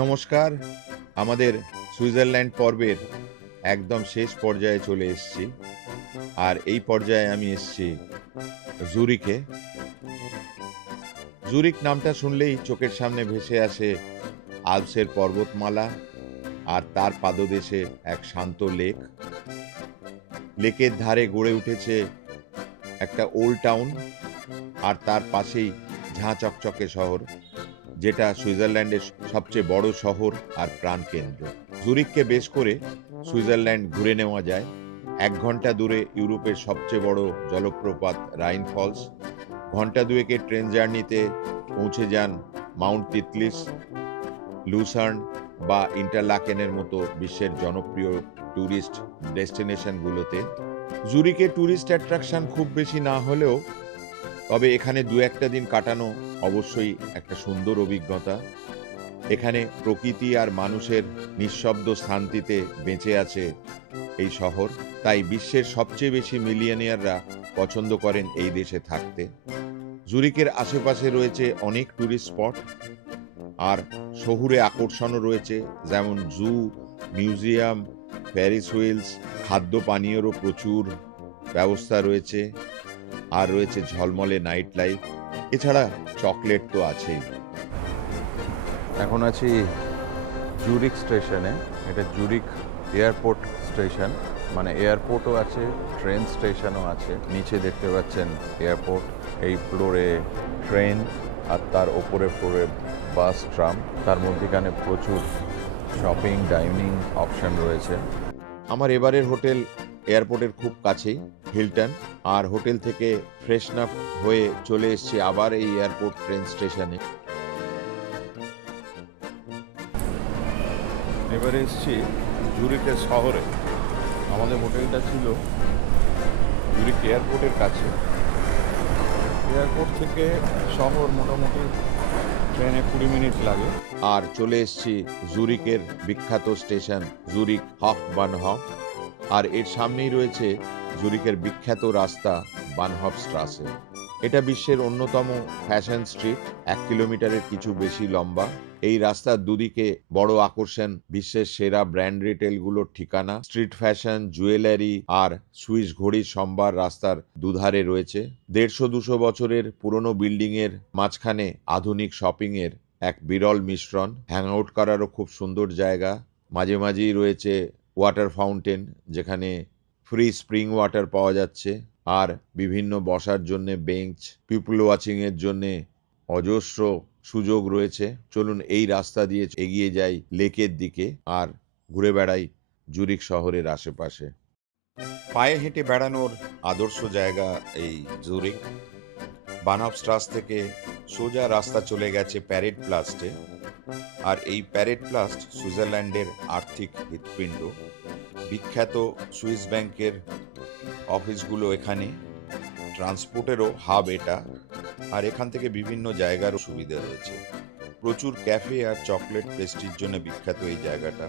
নমস্কার, আমাদের সুইজারল্যান্ড পর্বের একদম শেষ পর্যায়ে চলে এসেছি। আর এই পর্যায়ে আমি এসেছি জুরিকে জুরিক নামটা শুনলেই চোখের সামনে ভেসে আসে আলসের পর্বতমালা আর তার পাদদেশে এক শান্ত লেক। লেকের ধারে গড়ে উঠেছে একটা ওল্ড টাউন আর তার পাশেই ঝাঁ চকচকে শহর। যেটা সুইজারল্যান্ডের সবচেয়ে বড় শহর আর প্রাণকেন্দ্র। জুরিককে বেশ করে সুইজারল্যান্ড ঘুরে নেওয়া যায়। এক ঘণ্টা দূরে ইউরোপের সবচেয়ে বড় জলপ্রপাত রাইন ফলস। ঘণ্টা দুয়েকের ট্রেন জার্নিতে পৌঁছে যান মাউন্ট তিতলিস, লুসার্ন বা ইন্টারলাকেনের মতো বিশ্বের জনপ্রিয় ট্যুরিস্ট ডেস্টিনেশনগুলোতে। জুরিকে ট্যুরিস্ট অ্যাট্রাকশন খুব বেশি না হলেও তবে এখানে দু একটা দিন কাটানো অবশ্যই একটা সুন্দর অভিজ্ঞতা। এখানে প্রকৃতি আর মানুষের নিঃশব্দ শান্তিতে বেঁচে আছে এই শহর। তাই বিশ্বের সবচেয়ে বেশি মিলিয়নিয়াররা পছন্দ করেন এই দেশে থাকতে। জুরিকের আশেপাশে রয়েছে অনেক ট্যুরিস্ট স্পট আর শহুরে আকর্ষণও রয়েছে, যেমন জু, মিউজিয়াম প্যারিস হুইলস খাদ্য পানীয়রও প্রচুর ব্যবস্থা রয়েছে। আর রয়েছে ঝলমলে নাইট লাইফ এছাড়া চকলেট তো আছেই। এখন আছি জুরিক স্টেশনে এটা জুরিক এয়ারপোর্ট স্টেশন মানে এয়ারপোর্টও আছে ট্রেন স্টেশনও আছে। নিচে দেখতে পাচ্ছেন এয়ারপোর্ট এই ফ্লোরে ট্রেন আর তার ওপরে ফ্লোরে বাস ট্রাম তার মধ্যেখানে প্রচুর শপিং ডাইনিং অপশন রয়েছে। আমার এবারের হোটেল এয়ারপোর্টের খুব কাছেই হিলটন আর হোটেল থেকে ফ্রেশন আপ হয়ে চলে এসেছি আবার এই এয়ারপোর্ট ট্রেন স্টেশনে। এবারে এসেছি জুরিকের শহরে। আমাদের হোটেলটা ছিল জুরিক এয়ারপোর্টের কাছে। এয়ারপোর্ট থেকে শহর মোটামুটি ট্রেনে কুড়ি মিনিট লাগে। আর চলে এসেছি জুরিকের বিখ্যাত স্টেশন জুরিক হফ বানহফ আর এর সামনেই রয়েছে জুরিকের বিখ্যাত রাস্তা বানহফ স্ট্রাসে এটা বিশ্বের অন্যতম ফ্যাশন স্ট্রিট, এক কিলোমিটারের কিছু বেশি লম্বা। এই রাস্তার দুদিকে বড় আকর্ষণ, বিশ্বের সেরা ব্র্যান্ড রিটেলগুলোর ঠিকানা। স্ট্রিট ফ্যাশন, জুয়েলারি আর সুইস ঘড়ির সম্ভার রাস্তার দুধারে রয়েছে। দেড়শো দুশো বছরের পুরনো বিল্ডিংয়ের মাঝখানে আধুনিক শপিংয়ের এক বিরল মিশ্রণ। হ্যাং আউট করারও খুব সুন্দর জায়গা। মাঝে মাঝেই রয়েছে ওয়াটার ফাউন্টেন যেখানে ফ্রি স্প্রিং ওয়াটার পাওয়া যাচ্ছে, আর বিভিন্ন বসার জন্য বেঞ্চ পিপল ওয়াচিং এর জন্য অজস্র সুযোগ রয়েছে। চলুন এই রাস্তা দিয়ে এগিয়ে যাই লেকের দিকে, আর ঘুরে বেড়াই জুরিক শহরের আশেপাশে। পায়ে হেঁটে বেড়ানোর আদর্শ জায়গা এই জুরিক বানব স্ট্রাস থেকে সোজা রাস্তা চলে গেছে প্যারেড প্লাস্টে আর এই প্যারেড প্লাস্ট সুইজারল্যান্ডের আর্থিক হৃৎপিণ্ড। বিখ্যাত সুইস ব্যাংকের অফিসগুলো এখানে। ট্রান্সপোর্টেরও হাব এটা। আর এখান থেকে বিভিন্ন জায়গারও সুবিধা রয়েছে। প্রচুর ক্যাফে আর চকলেট পেস্ট্রির জন্য বিখ্যাত এই জায়গাটা।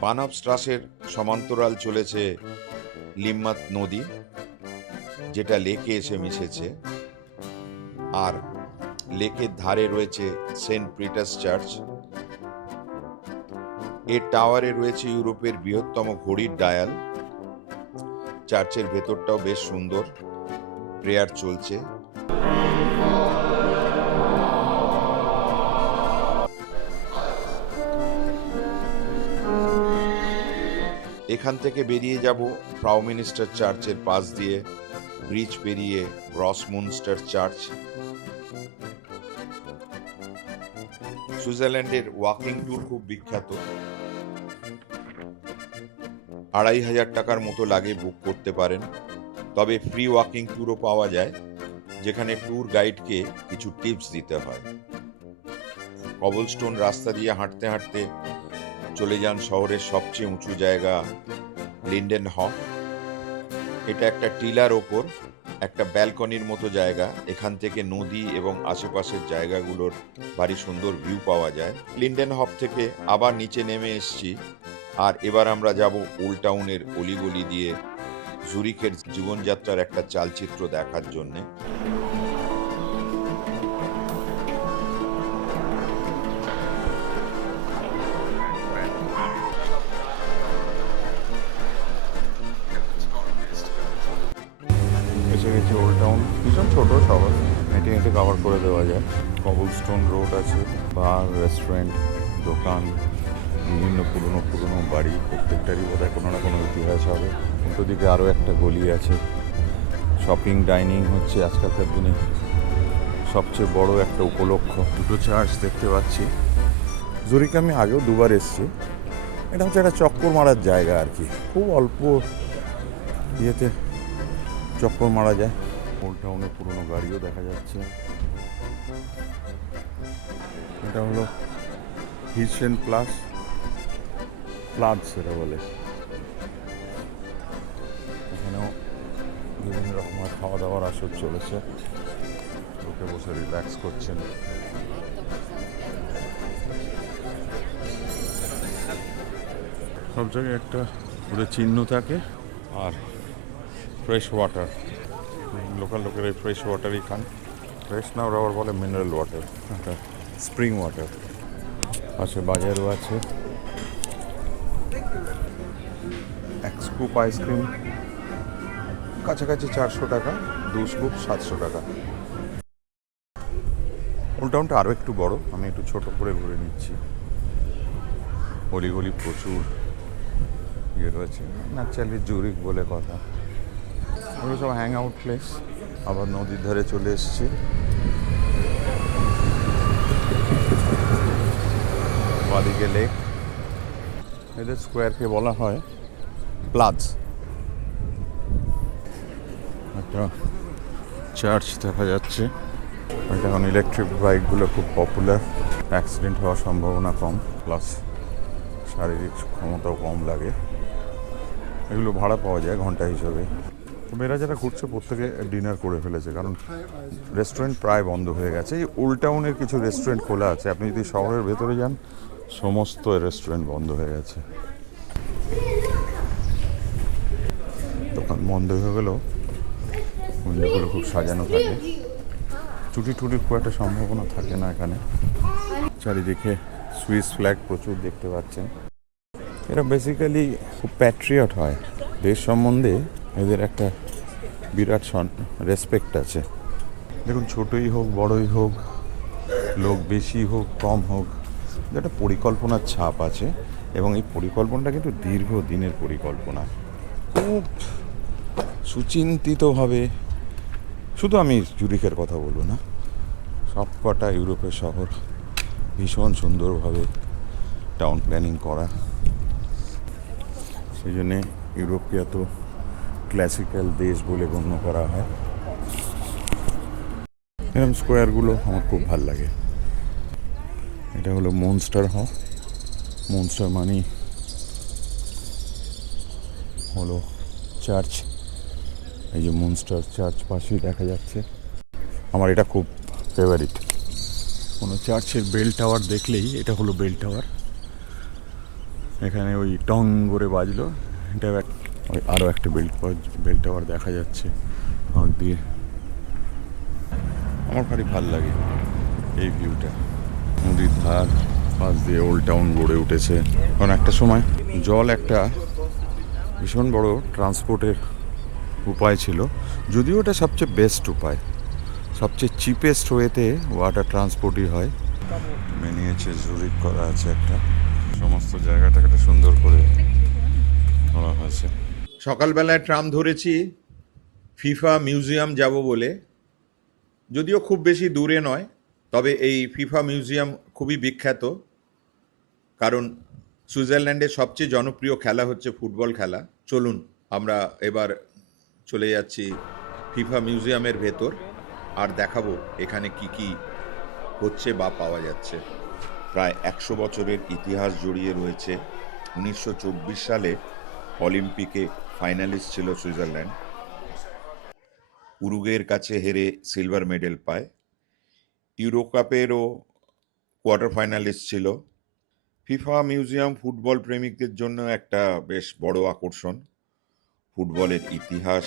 বানব স্ট্রাসের সমান্তরাল চলেছে লিম্মাত নদী, যেটা লেকে এসে মিশেছে। আর লেকের ধারে রয়েছে সেন্ট পিটার্স চার্চ। এর টাওয়ারে রয়েছে ইউরোপের বৃহত্তম ঘড়ির ডায়াল। চার্চের ভেতরটাও বেশ সুন্দর। প্রেয়ার চলছে। এখান থেকে বেরিয়ে যাব ফ্রাউ মিনিস্টার চার্চের পাশ দিয়ে, ব্রিজ পেরিয়ে গ্রসমুনস্টার চার্চ। সুইজারল্যান্ডের ওয়াকিং ট্যুর খুব বিখ্যাত। আড়াই হাজার টাকার মতো লাগে বুক করতে পারেন। তবে ফ্রি ওয়াকিং ট্যুরও পাওয়া যায়, যেখানে ট্যুর গাইডকে কিছু টিপস দিতে হয়। কবলস্টোন রাস্তা দিয়ে হাঁটতে হাঁটতে চলে যান শহরের সবচেয়ে উঁচু জায়গা লিন্ডেন হক এটা একটা টিলার ওপর একটা ব্যালকনির মতো জায়গা। এখান থেকে নদী এবং আশেপাশের জায়গাগুলোর ভারী সুন্দর ভিউ পাওয়া যায়। লিন্ডেন হপ থেকে আবার নিচে নেমে এসছি। আর এবার আমরা যাব ওল্ড টাউনের অলিগলি দিয়ে জুরিখের জীবনযাত্রার একটা চালচিত্র দেখার জন্যে। এসে গেছি ওল্ড টাউন ভীষণ ছোটো শহর হেঁটে হেঁটে কাভার করে দেওয়া যায়। কবল স্টোন রোড আছে বার রেস্টুরেন্ট দোকান, বিভিন্ন পুরনো পুরনো বাড়ি। প্রত্যেকটারই বোধ কোনো না কোনো ইতিহাস হবে। উল্টো দিকে আরও একটা গলি আছে। শপিং ডাইনিং হচ্ছে আজকালকার দিনে সবচেয়ে বড় একটা উপলক্ষ। দুটো চার্চ দেখতে পাচ্ছি। জুরিকে আমি আগেও দুবার এসেছি। এটা হচ্ছে একটা চক্কর মারার জায়গা আর কি। খুব অল্প ইয়েতে চক্কর মারা যায়। ওল্ড টাউনে পুরনো গাড়িও দেখা যাচ্ছে। এটা হলো হিসেন প্লাস প্লাস সেটা বলে। এখানেও বিভিন্ন রকমের খাওয়া দাওয়ার আসর চলেছে। লোকে বসে রিল্যাক্স করছেন। সব জায়গায় একটা ওদের চিহ্ন থাকে। আর ফ্রেশ ওয়াটার। লোকাল লোকের এই ফ্রেশ ওয়াটারই খান। ফ্রেশ না ওরা আবার বলে মিনারেল ওয়াটার একটা স্প্রিং ওয়াটার পাশে বাজারও আছে। এক স্কুপ আইসক্রিম কাছাকাছি চারশো টাকা দু স্কুপ সাতশো টাকা। ওল্টাউনটা আরও একটু বড় আমি একটু ছোট করে ঘুরে নিচ্ছি। অলিগলি প্রচুর। ইয়ে রয়েছে ন্যাচারালি জুরিক বলে কথা। ওগুলো সব হ্যাং আউট প্লেস আবার নদীর ধারে চলে এসেছি। বাদিকে লেক এদের স্কোয়ারকে বলা হয় প্লাজ একটা চার্চ দেখা যাচ্ছে। এখন ইলেকট্রিক বাইকগুলো খুব পপুলার অ্যাক্সিডেন্ট হওয়ার সম্ভাবনা কম। প্লাস শারীরিক ক্ষমতাও কম লাগে। এগুলো ভাড়া পাওয়া যায় ঘণ্টা হিসাবে। এরা যারা ঘুরছে প্রত্যেকে ডিনার করে ফেলেছে, কারণ রেস্টুরেন্ট প্রায় বন্ধ হয়ে গেছে। এই ওল্ড টাউনের কিছু রেস্টুরেন্ট খোলা আছে। আপনি যদি শহরের ভেতরে যান, সমস্ত রেস্টুরেন্ট বন্ধ হয়ে গেছে। দোকান বন্ধ হয়ে গেলেও উইন্ডোগুলো খুব সাজানো থাকে। চুটি টুটির খুব একটা সম্ভাবনা থাকে না এখানে। চারিদিকে সুইস ফ্ল্যাগ প্রচুর দেখতে পাচ্ছেন। এরা বেসিক্যালি খুব প্যাট্রিয়ট হয়। দেশ সম্বন্ধে এদের একটা বিরাট রেসপেক্ট আছে। দেখুন, ছোটই হোক, বড়ই হোক, লোক বেশি হোক, কম হোক একটা পরিকল্পনার ছাপ আছে এবং এই পরিকল্পনাটা কিন্তু দীর্ঘ দিনের পরিকল্পনা। খুব সুচিন্তিতভাবে, শুধু আমি জুরিকের কথা বলব না সব কটা ইউরোপের শহর ভীষণ সুন্দরভাবে টাউন প্ল্যানিং করা। সেই জন্যে ইউরোপকে এত ক্লাসিক্যাল দেশ বলে গণ্য করা হয়। এরকম স্কোয়ারগুলো আমার খুব ভালো লাগে। এটা হলো মনস্টার হ মনস্টার মানি হলো চার্চ এই যে মনস্টার চার্চ পাশেই দেখা যাচ্ছে। আমার এটা খুব ফেভারিট কোনো চার্চের বেল টাওয়ার দেখলেই এটা হলো বেল টাওয়ার এখানে ওই টং করে বাজলো। এটা এক- ওই আরও একটা বেল বেল্ট টাওয়ার দেখা যাচ্ছে। ফাঁক দিয়ে। আমার ভারী ভালো লাগে এই ভিউটা নদীর ধার, পাশ দিয়ে ওল্ড টাউন গড়ে উঠেছে। কারণ একটা সময় জল একটা ভীষণ বড় ট্রান্সপোর্টের উপায় ছিল। যদিও এটা সবচেয়ে বেস্ট উপায়। সবচেয়ে চিপেস্ট ওয়েতে ওয়াটার ট্রান্সপোর্টই হয়। মেনিয়েছে জুরিক করা আছে একটা। সমস্ত জায়গাটাকে সুন্দর করে করা হয়েছে। সকালবেলায় ট্রাম ধরেছি, ফিফা মিউজিয়াম যাব বলে। যদিও খুব বেশি দূরে নয়, তবে এই ফিফা মিউজিয়াম খুবই বিখ্যাত। কারণ সুইজারল্যান্ডের সবচেয়ে জনপ্রিয় খেলা হচ্ছে ফুটবল খেলা। চলুন, আমরা এবার চলে যাচ্ছি ফিফা মিউজিয়ামের ভেতর আর দেখাবো এখানে কি কি হচ্ছে বা পাওয়া যাচ্ছে। প্রায় একশো বছরের ইতিহাস জড়িয়ে রয়েছে। উনিশশো চব্বিশ সালে অলিম্পিকে ফাইনালিস্ট ছিল সুইজারল্যান্ড। উরুগের কাছে হেরে সিলভার মেডেল পায়। ইউরো কাপেরও কোয়ার্টার ফাইনালিস্ট ছিল। ফিফা মিউজিয়াম ফুটবল প্রেমিকদের জন্য একটা বেশ বড় আকর্ষণ। ফুটবলের ইতিহাস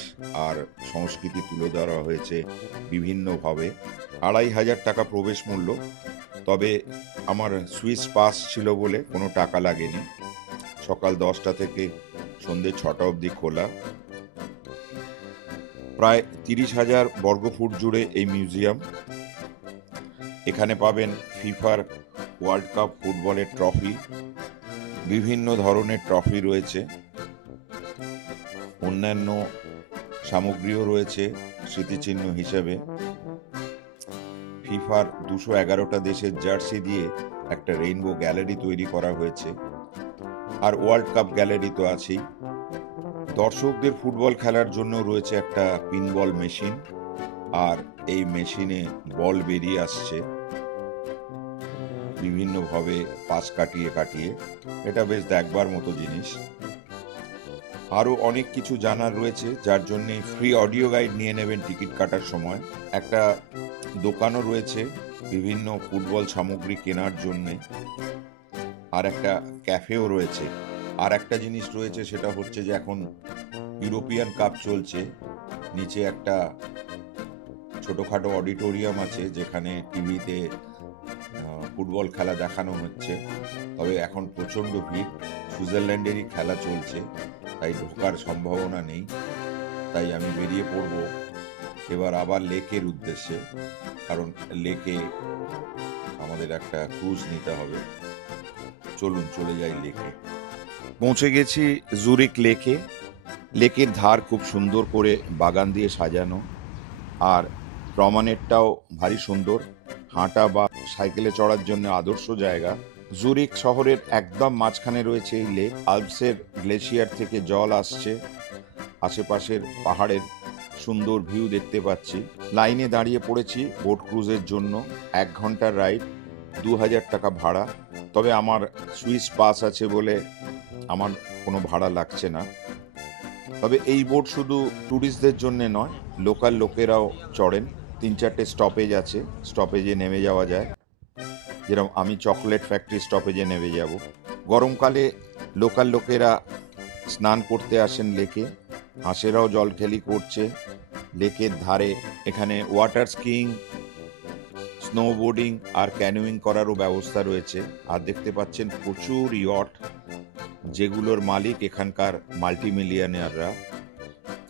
আর সংস্কৃতি তুলে ধরা হয়েছে বিভিন্নভাবে। আড়াই হাজার টাকা প্রবেশ মূল্য। তবে আমার সুইস পাস ছিল বলে কোনো টাকা লাগেনি। সকাল দশটা থেকে সন্ধে ছটা অবধি খোলা। প্রায় তিরিশ হাজার বর্গফুট জুড়ে এই মিউজিয়াম। এখানে পাবেন ফিফার ওয়ার্ল্ড কাপ ফুটবলের ট্রফি, বিভিন্ন ধরনের ট্রফি রয়েছে। অন্যান্য সামগ্রীও রয়েছে স্মৃতিচিহ্ন হিসেবে। ফিফার দুশো এগারোটা দেশের জার্সি দিয়ে একটা রেইনবো গ্যালারি তৈরি করা হয়েছে। আর ওয়ার্ল্ড কাপ গ্যালারি তো আছেই। দর্শকদের ফুটবল খেলার জন্য রয়েছে একটা পিনবল মেশিন আর এই মেশিনে বল বেরিয়ে আসছে। বিভিন্নভাবে পাশ কাটিয়ে কাটিয়ে। এটা বেশ দেখবার মতো জিনিস। আরও অনেক কিছু জানার রয়েছে, যার জন্য ফ্রি অডিও গাইড নিয়ে নেবেন টিকিট কাটার সময়। একটা দোকানও রয়েছে বিভিন্ন ফুটবল সামগ্রী কেনার জন্যে। আর একটা ক্যাফেও রয়েছে। আর একটা জিনিস রয়েছে, সেটা হচ্ছে যে এখন ইউরোপিয়ান কাপ চলছে। নিচে একটা ছোটোখাটো অডিটোরিয়াম আছে, যেখানে টিভিতে ফুটবল খেলা দেখানো হচ্ছে। তবে এখন প্রচণ্ড ভিড়। সুইজারল্যান্ডেরই খেলা চলছে, তাই ঢোকার সম্ভাবনা নেই। তাই আমি বেরিয়ে পড়ব। এবার আবার লেকের উদ্দেশ্যে, কারণ লেকে আমাদের একটা ক্রুজ নিতে হবে। চলুন, চলে যাই লেকে। পৌঁছে গেছি জুরিক লেকে। লেকের ধার খুব সুন্দর করে বাগান দিয়ে সাজানো। আর প্রমাণেরটাও ভারী সুন্দর। হাঁটা বা সাইকেলে চড়ার জন্য আদর্শ জায়গা। জুরিক শহরের একদম মাঝখানে রয়েছে এই লেক। আলপসের গ্লেশিয়ার থেকে জল আসছে। আশেপাশের পাহাড়ের সুন্দর ভিউ দেখতে পাচ্ছি। লাইনে দাঁড়িয়ে পড়েছি বোট ক্রুজের জন্য। এক ঘণ্টার রাইড, দু হাজার টাকা ভাড়া। তবে আমার সুইস পাস আছে বলে আমার কোনো ভাড়া লাগছে না। তবে এই বোট শুধু ট্যুরিস্টদের জন্য নয়, লোকাল লোকেরাও চড়েন। তিন চারটে স্টপেজ আছে স্টপেজে নেমে যাওয়া যায়। যেরকম আমি চকলেট ফ্যাক্টরি স্টপেজে নেমে যাব। গরমকালে লোকাল লোকেরা স্নান করতে আসেন লেকে, হাঁসেরাও জলখেলি করছে। লেকের ধারে এখানে ওয়াটার স্কিইং স্নোবোর্ডিং আর ক্যানুইং করারও ব্যবস্থা রয়েছে। আর দেখতে পাচ্ছেন প্রচুর ইয়ট, যেগুলোর মালিক এখানকার মাল্টিমিলিয়নিয়াররা।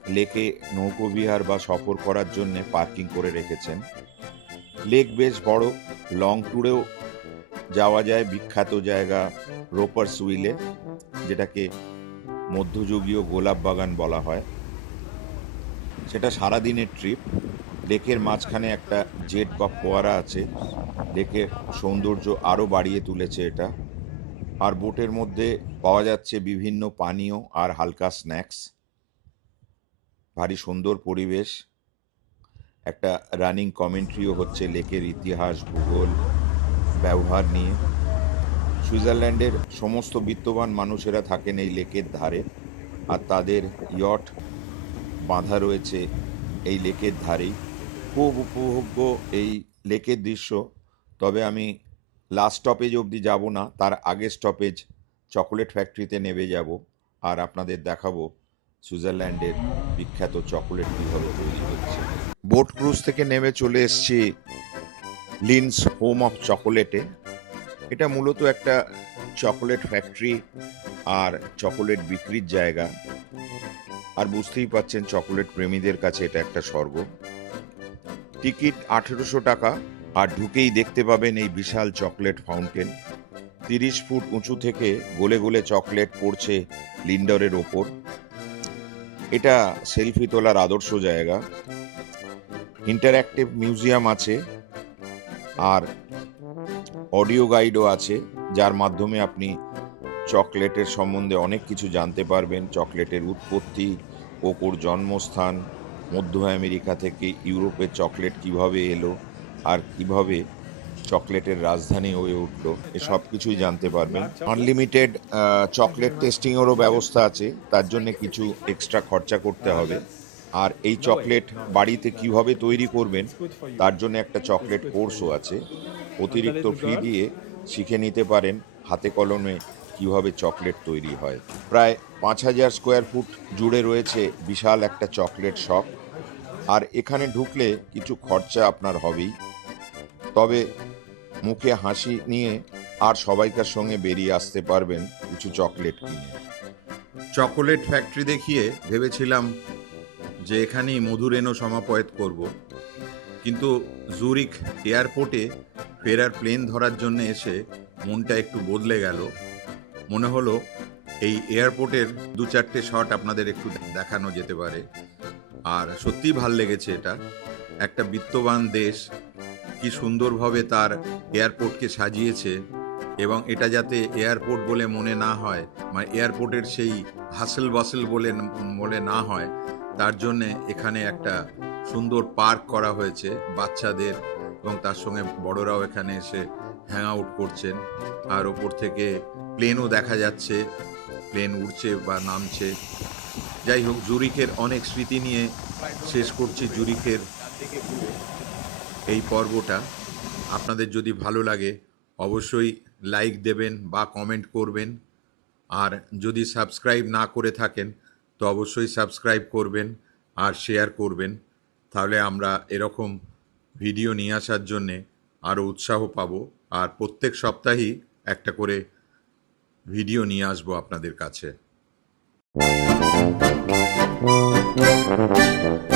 লেকে নৌকোবিহার বা সফর করার জন্য পার্কিং করে রেখেছেন। লেক বেশ বড়, লং ট্যুরেও যাওয়া যায়। বিখ্যাত জায়গা রোপার্স উইলে, যেটাকে মধ্যযুগীয় গোলাপ বাগান বলা হয়। সেটা সারাদিনের ট্রিপ। লেকের মাঝখানে একটা জেট বা ফোয়ারা আছে। লেকের সৌন্দর্য আরও বাড়িয়ে তুলেছে এটা। আর বোটের মধ্যে পাওয়া যাচ্ছে বিভিন্ন পানীয় আর হালকা স্ন্যাক্স। ভারী সুন্দর পরিবেশ। একটা রানিং কমেন্ট্রিও হচ্ছে লেকের ইতিহাস, ভূগোল, ব্যবহার নিয়ে। সুইজারল্যান্ডের সমস্ত বিত্তবান মানুষেরা থাকেন এই লেকের ধারে। আর তাদের ইয়ট বাঁধা রয়েছে এই লেকের ধারেই। খুব উপভোগ্য এই লেকের দৃশ্য। তবে আমি লাস্ট স্টপেজ অবধি যাব না, তার আগের স্টপেজ চকোলেট ফ্যাক্টরিতে নেমে যাব আর আপনাদের দেখাবো সুইজারল্যান্ডের বিখ্যাত চকোলেট কীভাবে তৈরি হচ্ছে। বোট ক্রুজ থেকে নেমে চলে এসছি লিন্স হোম অফ চকোলেটে এটা মূলত একটা চকোলেট ফ্যাক্টরি আর চকোলেট বিক্রির জায়গা। আর বুঝতেই পাচ্ছেন চকোলেট প্রেমীদের কাছে এটা একটা স্বর্গ। টিকিট আঠেরোশো টাকা আর ঢুকেই দেখতে পাবেন এই বিশাল চকলেট ফাউন্টেন। তিরিশ ফুট উঁচু থেকে গোলে গোলে চকলেট পড়ছে লিন্ডারের ওপর। এটা সেলফি তোলার আদর্শ জায়গা। ইন্টারঅ্যাক্টিভ মিউজিয়াম আছে আর অডিও গাইডও আছে, যার মাধ্যমে আপনি চকলেটের সম্বন্ধে অনেক কিছু জানতে পারবেন। চকলেটের উৎপত্তি কোকোর জন্মস্থান মধ্য আমেরিকা থেকে ইউরোপে চকলেট কীভাবে এলো আর কীভাবে চকলেটের রাজধানী হয়ে উঠল এসব কিছুই জানতে পারবেন। আনলিমিটেড চকলেট টেস্টিংয়েরও ব্যবস্থা আছে, তার জন্য কিছু এক্সট্রা খরচা করতে হবে। আর এই চকলেট বাড়িতে কীভাবে তৈরি করবেন, তার জন্য একটা চকলেট কোর্সও আছে। অতিরিক্ত ফি দিয়ে শিখে নিতে পারেন, হাতে কলমে কীভাবে চকলেট তৈরি হয়। প্রায় পাঁচ হাজার স্কোয়ার ফুট জুড়ে রয়েছে বিশাল একটা চকলেট শপ আর এখানে ঢুকলে কিছু খরচা আপনার হবেই। তবে মুখে হাসি নিয়ে আর সবাইকার সঙ্গে বেরিয়ে আসতে পারবেন কিছু চকলেট কিনে। চকোলেট ফ্যাক্টরি দেখিয়ে ভেবেছিলাম যে এখানেই মধুরেণু সমাপয়েত করব। কিন্তু জুরিক এয়ারপোর্টে ফেরার প্লেন ধরার জন্য এসে মনটা একটু বদলে গেল। মনে হলো এই এয়ারপোর্টের দু চারটে শট আপনাদের একটু দেখানো যেতে পারে। আর সত্যিই ভালো লেগেছে এটা। একটা বিত্তবান দেশ, কি সুন্দরভাবে তার এয়ারপোর্টকে সাজিয়েছে এবং এটা যাতে এয়ারপোর্ট বলে মনে না হয় মানে এয়ারপোর্টের সেই হাসেল বাসেল বলে বলে না হয়, তার জন্যে এখানে একটা সুন্দর পার্ক করা হয়েছে বাচ্চাদের এবং তার সঙ্গে বড়রাও এখানে এসে হ্যাং আউট করছেন। আর ওপর থেকে প্লেনও দেখা যাচ্ছে, প্লেন উড়ছে বা নামছে। যাই হোক জুরিকের অনেক স্মৃতি নিয়ে শেষ করছি জুরিখের এই পর্বটা। আপনাদের যদি ভালো লাগে, অবশ্যই লাইক দেবেন বা কমেন্ট করবেন। আর যদি সাবস্ক্রাইব না করে থাকেন, তো অবশ্যই সাবস্ক্রাইব করবেন আর শেয়ার করবেন। তাহলে আমরা এরকম ভিডিও নিয়ে আসার জন্যে আরও উৎসাহ পাব। আর প্রত্যেক সপ্তাহেই একটা করে ভিডিও নিয়ে আসব আপনাদের কাছে। Thank you.